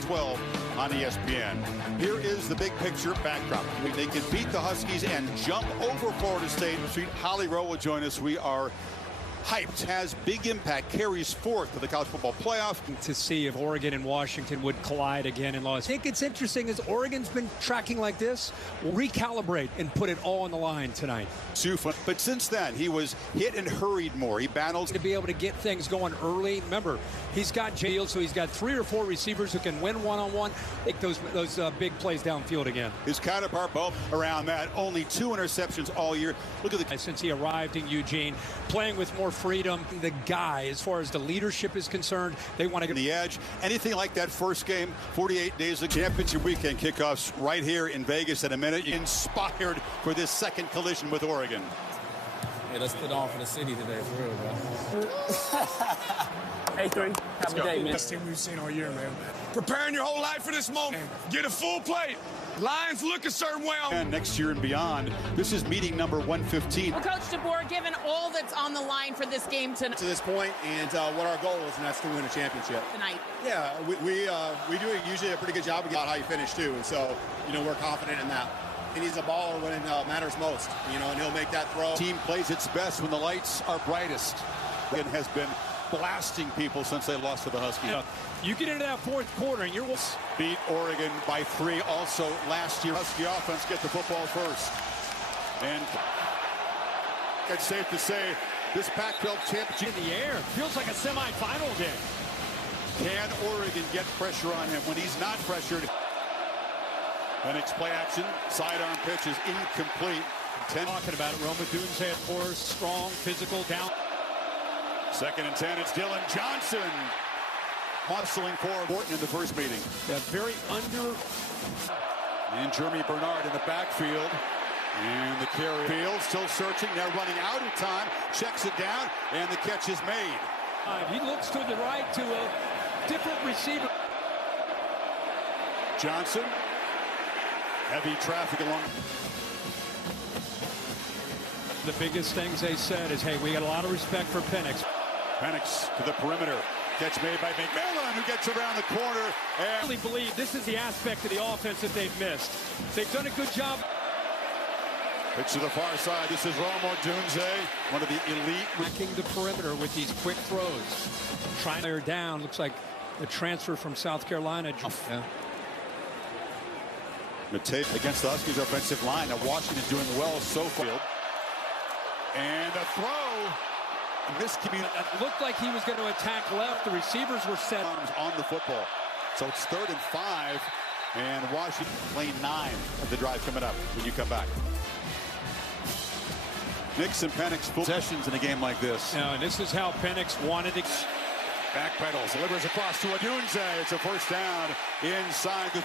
12 on ESPN. Here is the big picture backdrop. They can beat the Huskies and jump over Florida State. Holly Rowe will join us. We are hyped. Has big impact, carries forth to the college football playoff. To see if Oregon and Washington would collide again in Los. I think it's interesting as Oregon's been tracking like this. We'll recalibrate and put it all on the line tonight. But since then, he was hit and hurried more. He battles to be able to get things going early. Remember, he's got Jalen, so he's got 3 or 4 receivers who can win one-on-one. Make those big plays downfield again. His counterpart both around that. Only 2 interceptions all year. Look at the since he arrived in Eugene, playing with more freedom. The guy, as far as the leadership is concerned, they want to get the edge. Anything like that first game, 48 days of championship weekend kickoffs right here in Vegas in a minute. Inspired for this second collision with Oregon. Hey, let's put on for the city today, for real, bro. Hey, 3. Have a day, man. Best team we've seen all year, man. Preparing your whole life for this moment. Get a full plate. Lions look a certain way. And next year and beyond, this is meeting number 115. Well, Coach DeBoer, given all that's on the line for this game tonight. To this point, and what our goal is, and that's to win a championship. Tonight. Yeah, we do usually a pretty good job about how you finish, too. And so, we're confident in that. He needs a baller when it matters most, and he'll make that throw. Team plays its best when the lights are brightest. It has been blasting people since they lost to the Huskies. Yeah. You get into that fourth quarter and you're beat Oregon by 3 also last year. Husky offense get the football first. And it's safe to say this Pac-12 championship in the air feels like a semifinal game. Can Oregon get pressure on him when he's not pressured? Penix play action, sidearm pitch is incomplete. Talking about it, Roma Dunze, of course, strong, physical, down. 2nd and 10, it's Dylan Johnson. Hustling forward Morton in the first meeting. Yeah, very under. And Jeremy Bernard in the backfield. And the carry field still searching. They're running out of time. Checks it down, and the catch is made. He looks to the right to a different receiver. Johnson. Heavy traffic along. The biggest things they said is, hey, we got a lot of respect for Penix. Penix to the perimeter. Catch made by McMillan, who gets around the corner. And I really believe this is the aspect of the offense that they've missed. They've done a good job. Pitch to the far side. This is Roma Dunze, one of the elite. Attacking the perimeter with these quick throws. Trying to her down. Looks like the transfer from South Carolina. Yeah. Matei against the Huskies offensive line. Now Washington doing well so far. And a throw. Miscommunication. It looked like he was going to attack left. The receivers were set on the football. So it's 3rd and 5. And Washington playing 9 of the drive coming up when you come back. Nix and Penix full possessions in a game like this. Now, and this is how Penix wanted it. Backpedals, delivers across to Dunze. It's a first down inside the.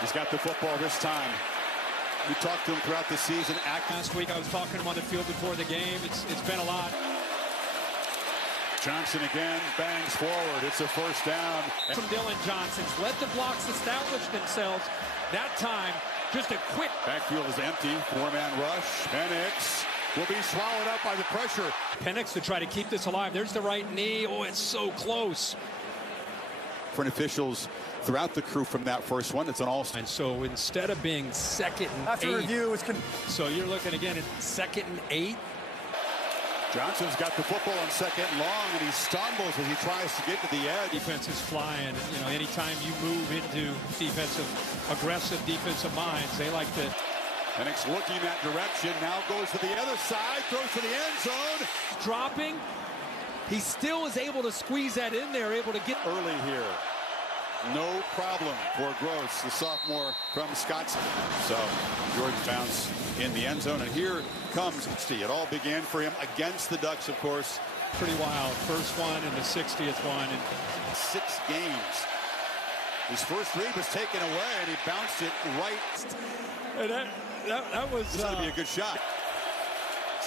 He's got the football this time. We talked to him throughout the season. Last week I was talking to him on the field before the game. It's been a lot. Johnson again bangs forward. It's a first down. From Dylan Johnson's. Let the blocks establish themselves. That time, just a quick. Backfield is empty. 4-man rush. Penix will be swallowed up by the pressure. Penix to try to keep this alive. There's the right knee. Oh, it's so close. Front officials throughout the crew from that first one. It's an all-star. And so instead of being 2nd and 8. After review, it's so you're looking again at 2nd and 8. Johnson's got the football on 2nd and long, and he stumbles as he tries to get to the edge. Defense is flying. Anytime you move into aggressive defensive minds, they like to. Penix looking that direction, now goes to the other side, throws to the end zone. Dropping. He still is able to squeeze that in there, able to get early here. No problem for Gross, the sophomore from Scottsdale. So Jordan bounce in the end zone, and here comes Steve. It all began for him against the Ducks, of course. Pretty wild. First one and the 60th one in 6 games. His first 3 was taken away, and he bounced it right. And that was going to be a good shot.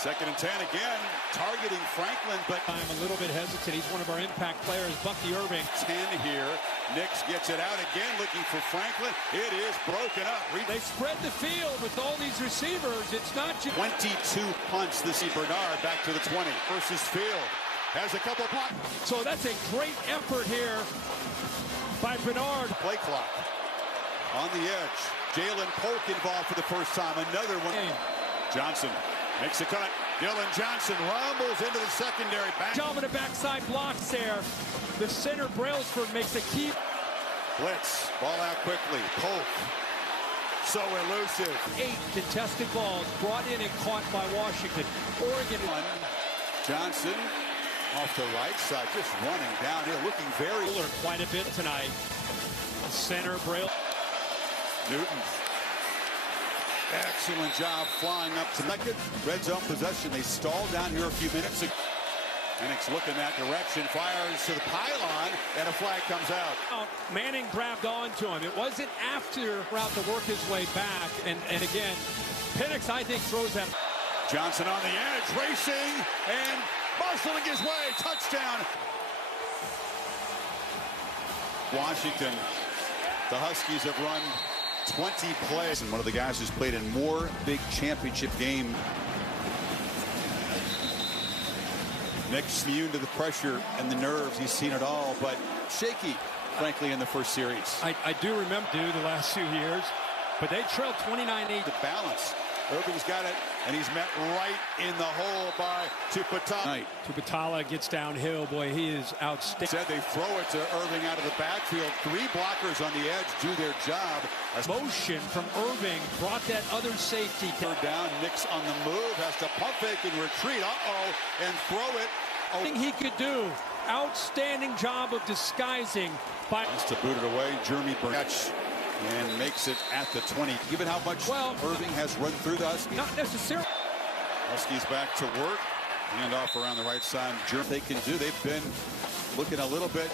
2nd and 10 again, targeting Franklin, but I'm a little bit hesitant. He's one of our impact players, Bucky Irving. 10 here. Nix gets it out again, looking for Franklin. It is broken up. They spread the field with all these receivers. It's not just 22 punts. This is Bernard back to the 20 versus Field. Has a couple blocks. So that's a great effort here by Bernard. Play clock on the edge. Jalen Polk involved for the first time. Another one. Johnson makes a cut. Dylan Johnson rumbles into the secondary. Back. Job on the backside blocks there. The center Brailsford makes a keep. Blitz. Ball out quickly. Polk. So elusive. 8 contested balls brought in and caught by Washington. Oregon. Johnson off the right side, just running down here, looking very quite a bit tonight. Center Braille. Newton. Excellent job flying up to second. Red zone possession. They stalled down here a few minutes ago. Penix looking that direction, fires to the pylon, and a flag comes out. Manning grabbed onto him. It wasn't after route to work his way back. And again, Penix, I think, throws that. Johnson on the edge, racing, and muscling his way. Touchdown. Washington. The Huskies have run 20 plays. And one of the guys who's played in more big championship games. Nick's immune to the pressure and the nerves. He's seen it all, but shaky, frankly, in the first series. I do remember the last 2 years, but they trailed 29-8. The balance. Irving's got it, and he's met right in the hole by Tupatala. Tupatala gets downhill. Boy, he is outstanding. Said they throw it to Irving out of the backfield. 3 blockers on the edge do their job. A motion from Irving brought that other safety. Third down, Nick's on the move, has to pump fake and retreat. And throw it. Thing he could do. Outstanding job of disguising. Has to boot it away. Jeremy Burnett. And makes it at the 20. Given how much Irving has run through the Huskies. Not necessarily. Huskies back to work. Hand off around the right side. They can do. They've been looking a little bit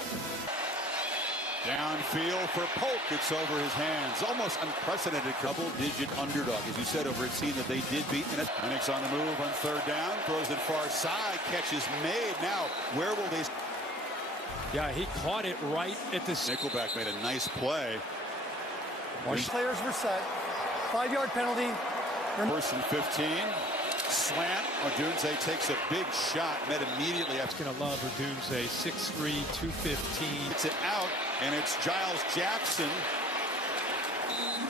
downfield for Polk. It's over his hands. Almost unprecedented double-digit underdog. As you said, over a team that they did beat. Penix on the move on third down. Throws it far side. Catch is made. Now, where will they... Yeah, he caught it right at the... Nickelback made a nice play. Players were set. 5-yard penalty. First and 15. Slant. Odunze takes a big shot. Met immediately. That's going to love Odunze. 6'3", 215. It's it out, and it's Giles Jackson,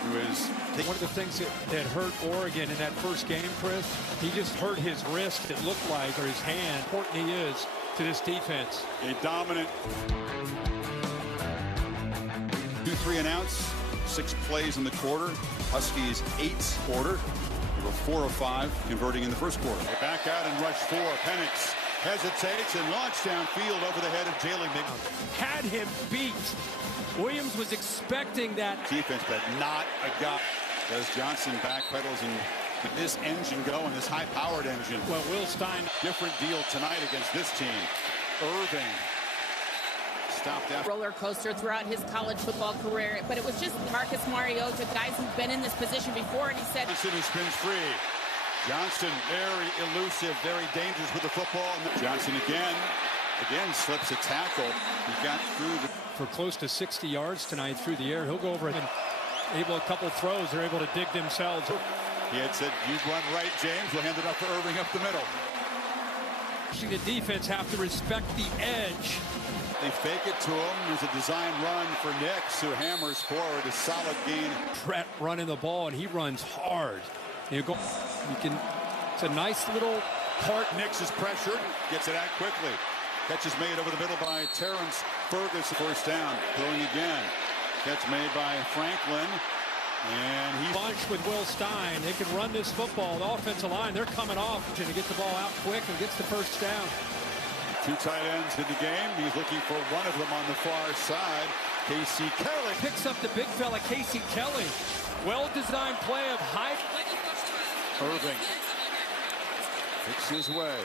who is... One of the things that hurt Oregon in that first game, Chris, he just hurt his wrist, it looked like, or his hand. Important he is to this defense. A dominant 2-3 and outs. 6 plays in the quarter. Huskies 8 quarter. They were 4 of 5 converting in the first quarter. They back out and rush 4. Penix hesitates and launched downfield over the head of Jalen McMillan. Had him beat. Williams was expecting that. Defense, but not a guy. As Johnson backpedals and get this engine going, this high-powered engine. Well, Will Stein. Different deal tonight against this team. Irving. Stopped after. Roller coaster throughout his college football career, but it was just Marcus Mariota, guys who've been in this position before, and he said... Johnson who spins free. Johnson very elusive, very dangerous with the football. Johnson again slips a tackle. He got through for close to 60 yards tonight through the air. He'll go over and a couple throws. They're able to dig themselves. He had said, "You run right, James." We'll hand it off to Irving up the middle. The defense have to respect the edge. They fake it to him. There's a design run for Nix, who hammers forward. A solid gain. Brett running the ball, and he runs hard. It's a nice little part. Nix is pressured. Gets it out quickly. Catch is made over the middle by Terrence Ferguson. First down. Throwing again. Catch made by Franklin. And he's bunch with Will Stein. They can run this football. The offensive line, they're coming off to get the ball out quick and gets the first down. 2 tight ends in the game. He's looking for one of them on the far side. Casey Kelly picks up the big fella, Casey Kelly. Well-designed play of high. Irving picks his way.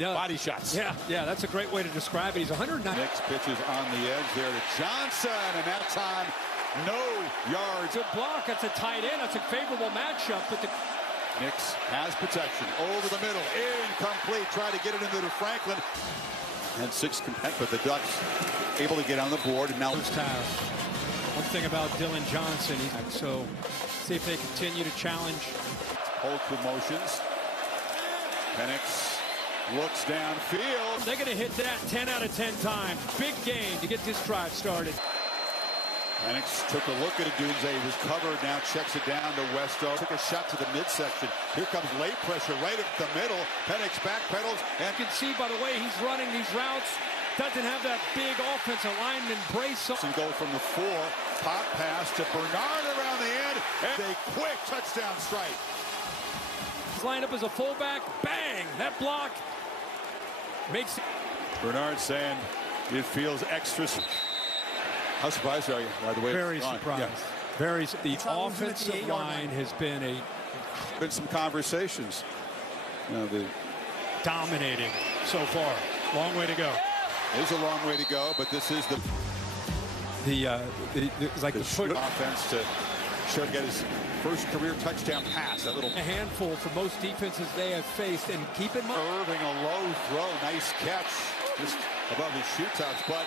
Body shots. Yeah, that's a great way to describe it. He's 109. Next pitches on the edge there to Johnson, and that time, no yards. Good block. That's a tight end. That's a favorable matchup. But Nix has protection over the middle, incomplete. Try to get it into Franklin. And 6 compete, but the Ducks able to get on the board. And now one thing about Dylan Johnson, so see if they continue to challenge. Hold promotions. Penix looks downfield. They're going to hit that 10 out of 10 times. Big game to get this drive started. Penix took a look at Adunze. He was covered. Now checks it down to Westo. Took a shot to the midsection. Here comes late pressure right at the middle. Penix backpedals. And You can see by the way he's running these routes, doesn't have that big offensive lineman brace. and go from the 4. Pop pass to Bernard around the end. And a quick touchdown strike. He's lined up as a fullback. Bang! That block makes it. Bernard saying it feels extra. How surprised are you by the way Very it's gone? surprised. Yeah. Very. The offensive line has been Been some conversations. You know, dominating so far. Long way to go. there's a long way to go, but this is the It's like the foot. offense to show to get his first career touchdown pass. That little A handful for most defenses they have faced, and keep in mind Irving, a low throw, nice catch, just above his shoe tops, but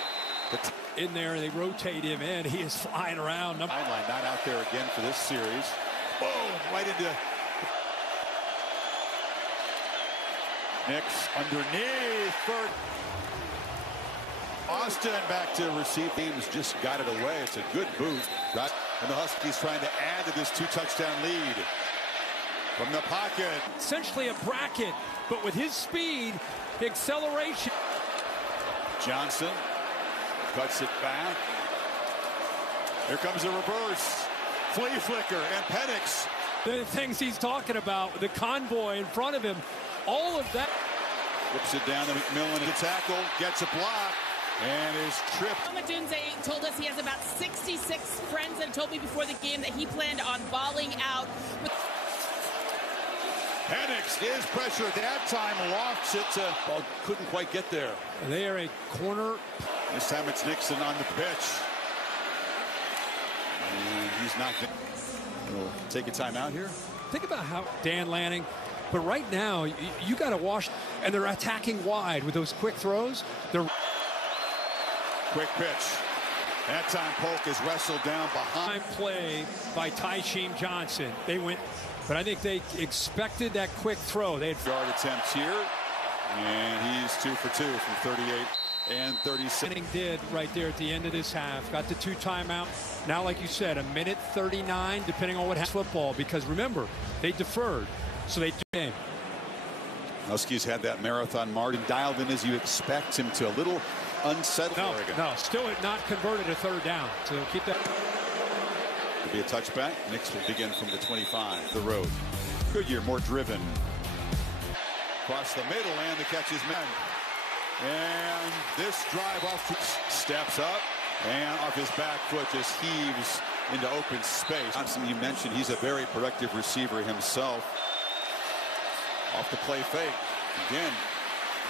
in there they rotate him in. He is flying around. sideline not out there again for this series. Boom, right into Nix underneath third. Austin back to receive. Teams just got it away. It's a good boot. And the Huskies trying to add to this 2-touchdown lead. From the pocket. Essentially a bracket, but with his speed, the acceleration. Johnson cuts it back. Here comes a reverse. Flea flicker and Penix. The things he's talking about, the convoy in front of him, all of that. Whips it down to McMillan. The tackle gets a block and is tripped. Adunze told us he has about 66 friends and told me before the game that he planned on balling out. Penix is pressure at that time, lofts it to, well, couldn't quite get there. They are a corner. This time it's Nixon on the pitch. And he's not going to take a timeout here. Think about how Dan Lanning, but right now you got to wash, and they're attacking wide with those quick throws. They're quick pitch. That time Polk is wrestled down behind. play by Tysheem Johnson. They went, but I think they expected that quick throw. They had Yard attempt here, and he's 2 for 2 from 38 and 36. Lanning did right there at the end of this half. Got the 2 timeout. Now, like you said, a minute 39, depending on what happens football. Because remember, they deferred, so they game. Huskies had that marathon margin dialed in as you expect him to. A little unsettled. No, still not converted a 3rd down. So keep that. Could be a touchback. Nix will begin from the 25, the road. Goodyear more driven. Across the middle, and the catch is made. And this drive off steps up, and off his back foot just heaves into open space. Johnson, you mentioned he's a very productive receiver himself. Off the play fake. Again,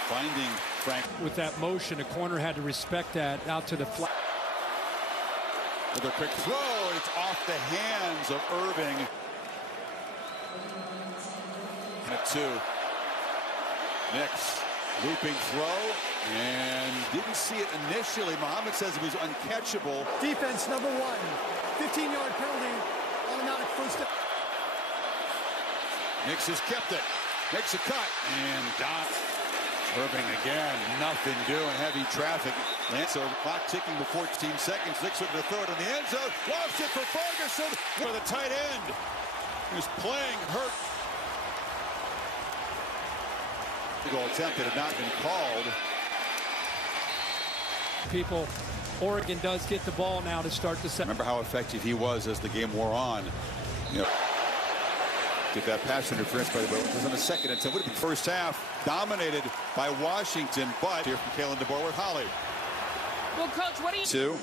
finding Frank. With that motion, the corner had to respect that out to the flat. With a quick throw, it's off the hands of Irving. And a 2. Nix, looping throw, and didn't see it initially. Muhammad says it was uncatchable. Defense number 1. 15-yard penalty. Automatic first down. Nix has kept it. Makes a cut, and Don Irving again, nothing doing, heavy traffic. So clock ticking with 14 seconds. Nix with the throw it in the end zone. Lofts it for Ferguson for the tight end. He was playing hurt. The goal attempt that had not been called. People, Oregon does get the ball now to start the second. Remember how effective he was as the game wore on. You know, get that pass interference, by the way. It was on the second attempt. Would have been first half dominated by Washington, but here from Kalen DeBoer with Holly. Well, Coach, what do you... 2.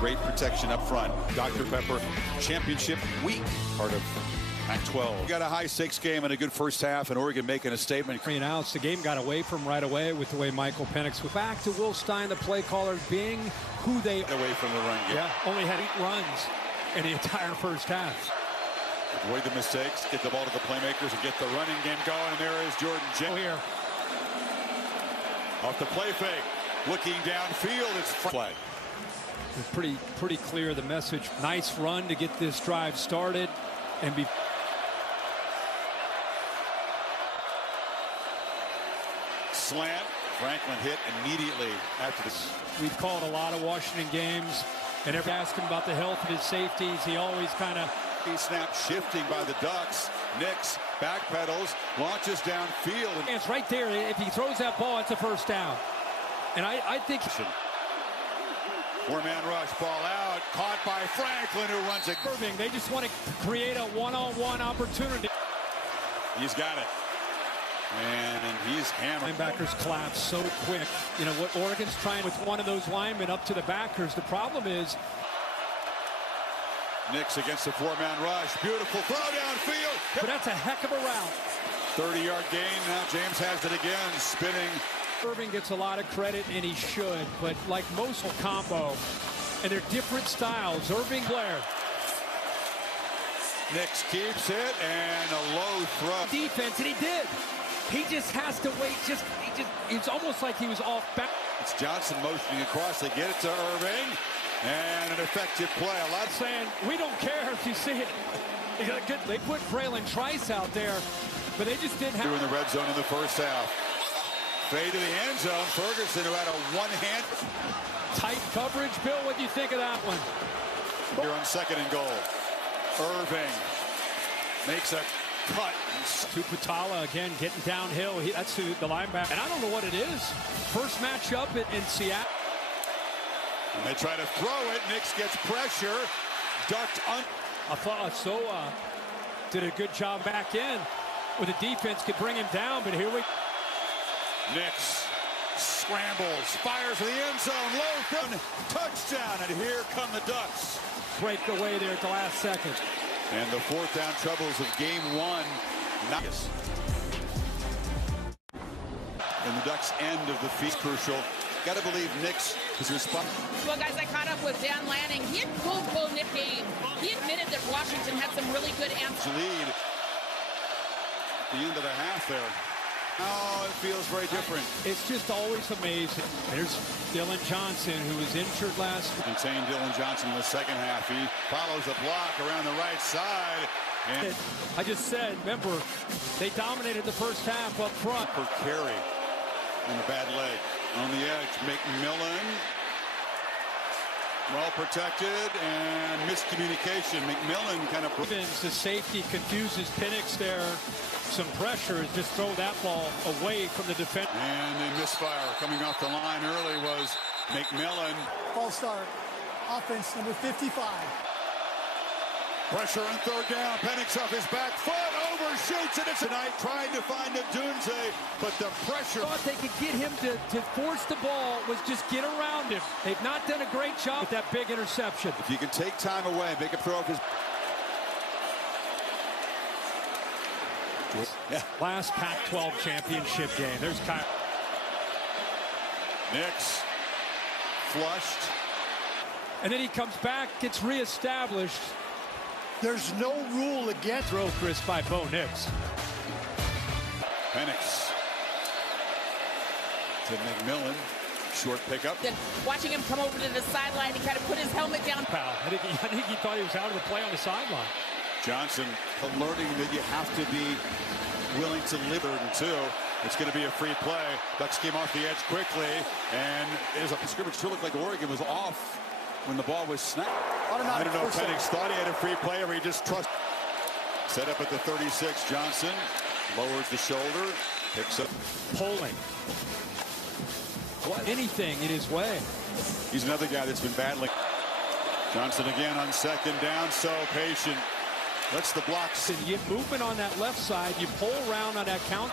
Great protection up front. Dr. Pepper championship week, part of Pac-12. We got a high-stakes game and a good first half, and Oregon making a statement. Pre-announced, the game got away from right away with the way Michael Penix was back to Will Stein, the play caller, being who they Away from the run game. Yeah, only had 8 runs in the entire first half. Avoid the mistakes, get the ball to the playmakers, and get the running game going. And there is Jordan James. Here. Off the play fake. Looking downfield, it's flag. It's pretty clear the message. Nice run to get this drive started and be. Slant, Franklin hit immediately after this. We've called a lot of Washington games, and ever ask him about the health of his safeties. He always kind of. Snap shifting by the Ducks. Nix backpedals, launches downfield. And it's right there. If he throws that ball, it's a first down. And I think. Four-man rush, ball out, caught by Franklin, who runs it. They just want to create a one-on-one opportunity. He's got it. And he's hammered. Linebackers collapse so quick. You know what Oregon's trying with one of those linemen up to the backers. The problem is Nix against the four-man rush. Beautiful throw downfield. But that's a heck of a route. 30-yard gain. Now James has it again, spinning. Irving gets a lot of credit, and he should. But like most combo, and they're different styles. Irving, Blair. Nix keeps it, and a low throw. Defense, and he did. He just has to wait. It's almost like he was off back. It's Johnson motioning across. They get it to Irving, and an effective play. A lot saying we don't care if you see it. They put Braylon Trice out there, but they just didn't have. In the red zone in the first half. Fade to the end zone. Ferguson, who had a one-hand tight coverage. Bill, what do you think of that one? Here on second and goal. Irving makes a cut. To Patala again, getting downhill. That's who the linebacker. And I don't know what it is. First matchup in Seattle. And they try to throw it. Nix gets pressure. Ducked on. I thought Soa did a good job back in where the defense could bring him down, but here we. Nix scrambles, fires to the end zone, low down, touchdown, and here come the Ducks. Break away there at the last second. And the fourth down troubles of game one. Nice. And the Ducks' end of the feast crucial. Got to believe Nix is responsible. Well, guys, I caught up with Dan Lanning. He had pulled Bo Nip game. He admitted that Washington had some really good answers. Lead at the end of the half there. Oh, it feels very different. It's just always amazing. There's Dylan Johnson, who was injured last week. Contained Dylan Johnson in the second half. He follows a block around the right side. And I just said, remember, they dominated the first half up front. Per carry and a bad leg. On the edge, McMillan. Well protected and miscommunication. McMillan kind of. The safety confuses Penix there. Some pressure is just throw that ball away from the defense. And a misfire coming off the line early was McMillan. False start. Offense number 55. Pressure on third down. Penix off his back foot, overshoots it. It's tonight trying to find a Dunze, but the pressure. Thought they could get him to force the ball was just get around him. They've not done a great job with that big interception. If you can take time away, make a throw off his. Yeah. Last Pac-12 championship game. There's Kyle. Nix flushed. And then he comes back, gets reestablished. There's no rule against throw Chris by Bo Nix. Penix to McMillan. Short pickup. Then watching him come over to the sideline, he kind of put his helmet down. I think he thought he was out of the play on the sideline. Johnson learning that you have to be willing to live in two. It's going to be a free play. Ducks came off the edge quickly, and it was a scrimmage. Sure looked like Oregon was off when the ball was snapped. I don't know if Penix thought he had a free play or he just trusted. Set up at the 36. Johnson lowers the shoulder, picks up. Polling. What? Anything in his way. He's another guy that's been battling. Johnson again on second down, so patient. Lets the blocks. And you get movement on that left side. You pull around on that count.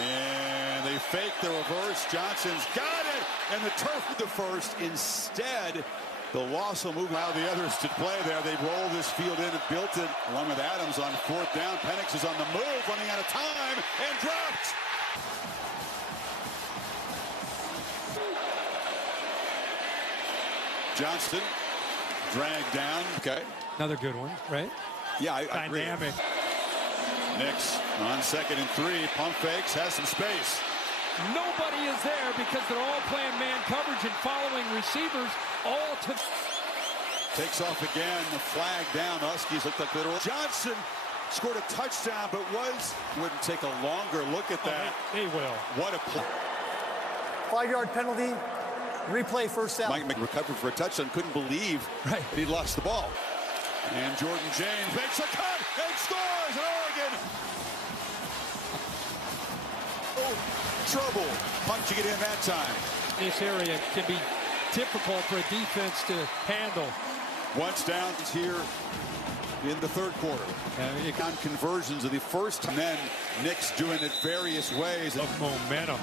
And they fake the reverse. Johnson's got it. And the turf with the first. Instead, the loss will move out the others to play there. They roll this field in and built it along with Adams on fourth down. Penix is on the move, running out of time, and dropped. Johnston dragged down. Okay. Another good one, right? Yeah, I agree. Dynamic. Nix on second and three. Pump fakes, has some space. Nobody is there because they're all playing man coverage and following receivers all to. Takes off again. The flag down. The Huskies look like little. Johnson scored a touchdown, but wouldn't take a longer look at that. They will. What a play. 5-yard penalty. Replay first down. Mike recovered for a touchdown. Couldn't believe he lost the ball. And Jordan James makes a cut and scores in Oregon. Oh, trouble punching it in that time. This area can be difficult for a defense to handle. Once down here in the third quarter. On conversions of the first, and then Nick's doing it various ways. Of momentum,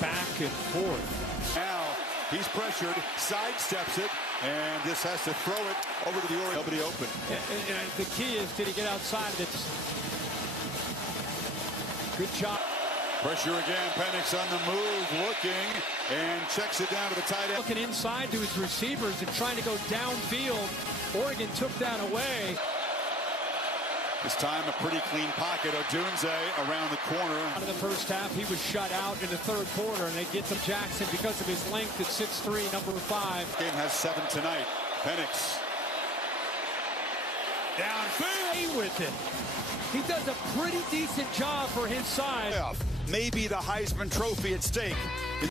back and forth. Now he's pressured, sidesteps it, and this has to throw it over to the Orioles. Nobody open. And the key is, did he get outside of it? Good job. Pressure again. Penix on the move, looking, and checks it down to the tight end. Looking inside to his receivers and trying to go downfield. Oregon took that away. This time a pretty clean pocket. Odunze around the corner. Out of the first half, he was shut out in the third quarter, and they get to Jackson because of his length at 6'3", number 5. Game has 7 tonight. Penix downfield With it. He does a pretty decent job for his size. Maybe the Heisman Trophy at stake.